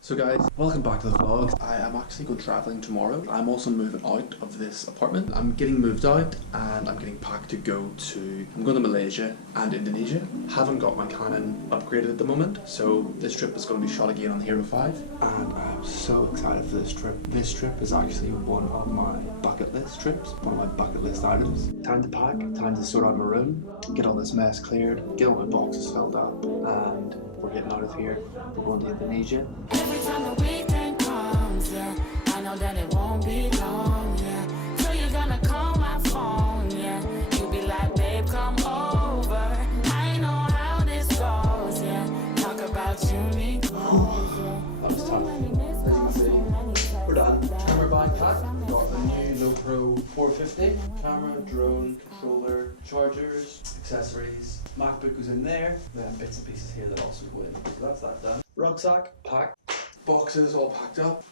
So guys, welcome back to the vlog. I am actually going travelling tomorrow. I'm also moving out of this apartment. I'm getting moved out and I'm getting packed to go to, I'm going to Malaysia and Indonesia. Haven't got my Canon upgraded at the moment, so this trip is going to be shot again on Hero 5. And I'm so excited for this trip. This trip is actually one of my bucket list trips, one of my bucket list items. Time to pack, time to sort out my room, get all this mess cleared, get all my boxes filled up, and we're getting out of here. We're going to Indonesia. Every time the weekend comes, yeah, I know that it won't be long, yeah. So you're gonna call my phone, yeah. You be like, babe, come over. I know how this goes, yeah. Talk about you need clothes, yeah. That was tough. As you can see, we're done. Camera backpack. Got the new GoPro 450. Camera, drone, controller, chargers, accessories. MacBook was in there. Then bits and pieces here that also go in. So that's that done. Rucksack packed. Boxes all packed up.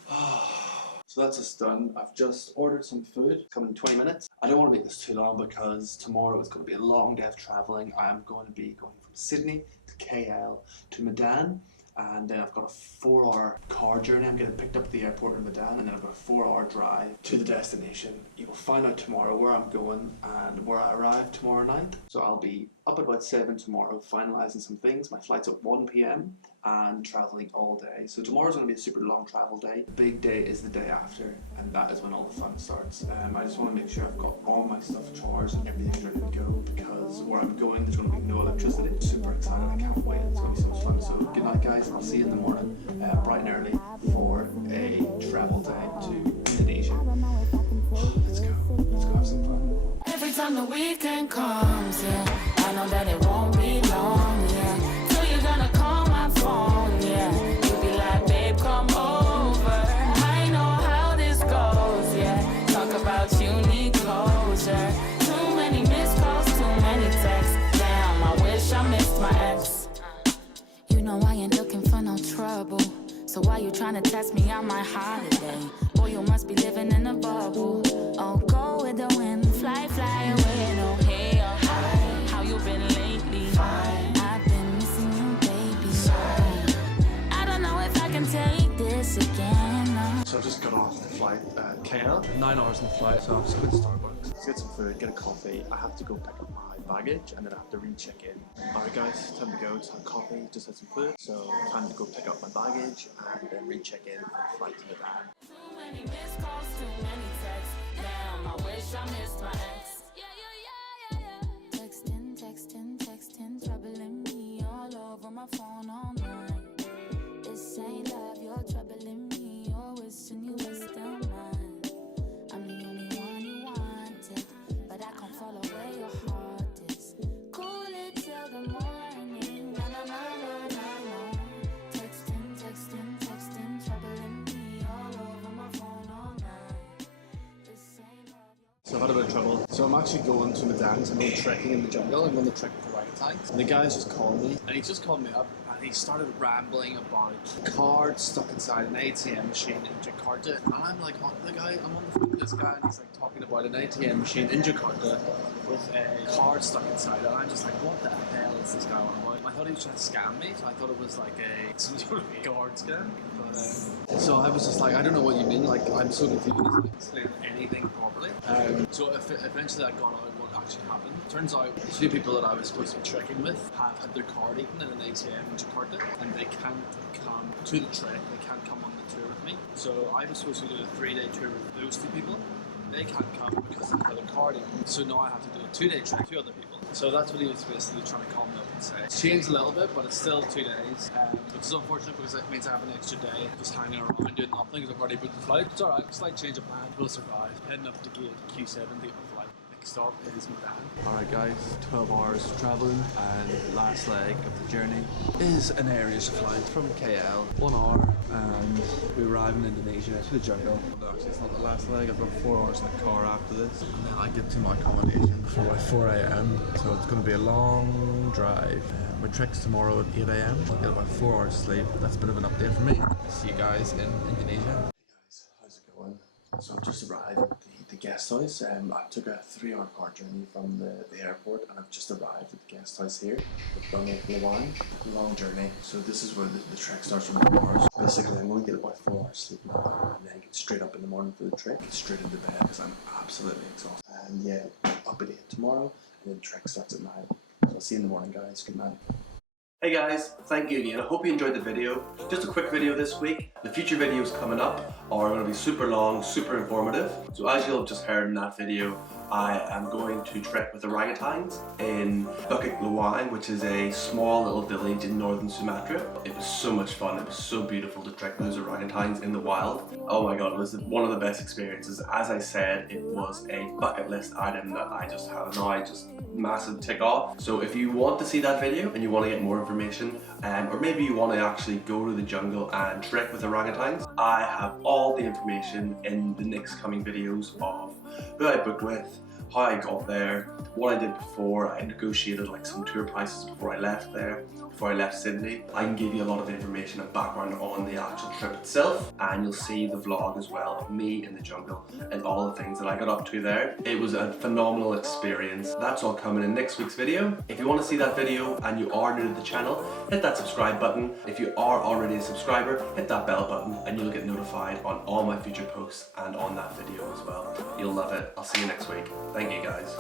So that's just done. I've just ordered some food. Coming in 20 minutes. I don't want to make this too long because tomorrow is going to be a long day of traveling. I am going to be going from Sydney to KL to Medan. And then I've got a 4-hour car journey. I'm getting picked up at the airport in Medan, and then I've got a 4-hour drive to the destination. You will find out tomorrow where I'm going and where I arrive tomorrow night. So I'll be up at about 7 tomorrow, finalising some things. My flight's at 1 PM and travelling all day. So tomorrow's going to be a super long travel day. The big day is the day after, and that is when all the fun starts. I just want to make sure I've got all my stuff charged and everything's ready to go, because where I'm going there's going to be no electricity. I'm super excited, I can't wait, it's going to be so much fun. So good night guys, I'll see you in the morning, bright and early, for a travel day to Indonesia. Let's go have some fun. Every time the weekend comes, yeah, I know that it won't be long, yeah. So you're gonna call my phone, yeah. You'll be like, babe, come over. I know how this goes, yeah. Talk about you need closure. Too many missed calls, too many texts. Damn, I wish I missed my ex. You know I ain't looking for no trouble. So why you tryna test me on my holiday? Boy, you must be living in a bubble. Oh, go with the wind, fly, fly away. No, hey, oh, hi. How you been lately? Fine. I've been missing you, baby. Sorry. I don't know if I can take this again. No. So I just got off the flight at KL, 9 hours in the flight, so I'm just going to Starbucks, get some food, get a coffee. I have to go pick up my baggage and then I have to recheck in. Alright guys, time to go, just had coffee, just had some food, so time to go pick up my baggage and then recheck in for the flight to Medan. Too many missed calls, too many texts. Damn, I wish I missed my ex. Texting, troubling me all over my phone all night. This ain't love, you're troubling me. You're wishing you were still mine. I'm the only one you wanted, but I can't follow where your heart is. Cool it till the morning. Na na na na na na. Texting, troubling me all over my phone all night. This ain't love. So I've had a bit of trouble. So I'm actually going to Medan, so I'm going trekking in the jungle. I'm going to trek for orangutans. And the guy's just called me, and he just called me up, and he started rambling about cards stuck inside an ATM machine in Jakarta. And I'm like, oh, I'm on the phone with this guy, and he's like talking about an ATM machine in Jakarta with a card stuck inside it. And I'm just like, what the hell is this guy on about? I thought he was trying to scam me, so I thought it was like some sort of card scam. But, so I was just like, I don't know what you mean, like I'm so confused, I can't explain anything properly. So eventually I got out what actually happened. Turns out the two people that I was supposed to be trekking with have had their card eaten in an ATM in Jakarta, and they can't come to the trek, they can't come on the tour with me. So I was supposed to do a 3-day tour with those two people. They can't come because they've had a card eaten. So now I have to do a 2-day trek with 2 other people. So that's what he was basically trying to calm me up and say. It's changed a little bit, but it's still 2 days. Which is unfortunate because it means I have an extra day just hanging around doing nothing because I've already booked the flight. It's alright, slight change of plan, we'll survive. Heading up to gate Q7 to get my flight. next stop is Mahalia. Alright guys, 12 hours travelling, and last leg of the journey is an Aries flight from KL. 1 hour, and we arrive in Indonesia to the jungle. But actually it's not the last leg, I've got 4 hours in the car after this, and then I get to my accommodation before by 4 AM, so it's going to be a long drive. My trick's tomorrow at 8 AM. I'll get about 4 hours sleep. That's a bit of an update for me. See you guys in Indonesia. Hey guys, how's it going? So I've just arrived at the guest house. I took a 3-hour car journey from the airport, and I've just arrived at the guest house here. We've done a long journey. So this is where the trek starts from tomorrow. So basically I'm going to get about 4 hours sleep now, and then get straight up in the morning for the trek. Get straight into bed because I'm absolutely exhausted. And yeah, up at 8 tomorrow, and then the trek starts at 9. So I'll see you in the morning guys, good night. Hey guys, thank you again. I hope you enjoyed the video. Just a quick video this week. The future videos coming up are going to be super long, super informative. So as you'll have just heard in that video, I am going to trek with orangutans in Bukit Lawang, which is a small little village in northern Sumatra. It was so much fun. It was so beautiful to trek those orangutans in the wild. Oh my god, it was one of the best experiences. As I said, it was a bucket list item that I just had now just massive tick off. So if you want to see that video and you want to get more information, or maybe you want to actually go to the jungle and trek with orangutans, I have all the information in the next coming videos of who I booked with, how I got there, what I did before. I negotiated like some tour prices before I left there, before I left Sydney. I can give you a lot of information and background on the actual trip itself, and you'll see the vlog as well of me in the jungle and all the things that I got up to there. It was a phenomenal experience. That's all coming in next week's video. If you want to see that video and you are new to the channel, hit that subscribe button. If you are already a subscriber, hit that bell button and you'll get notified on all my future posts and on that video as well. You'll love it. I'll see you next week. Thank you guys.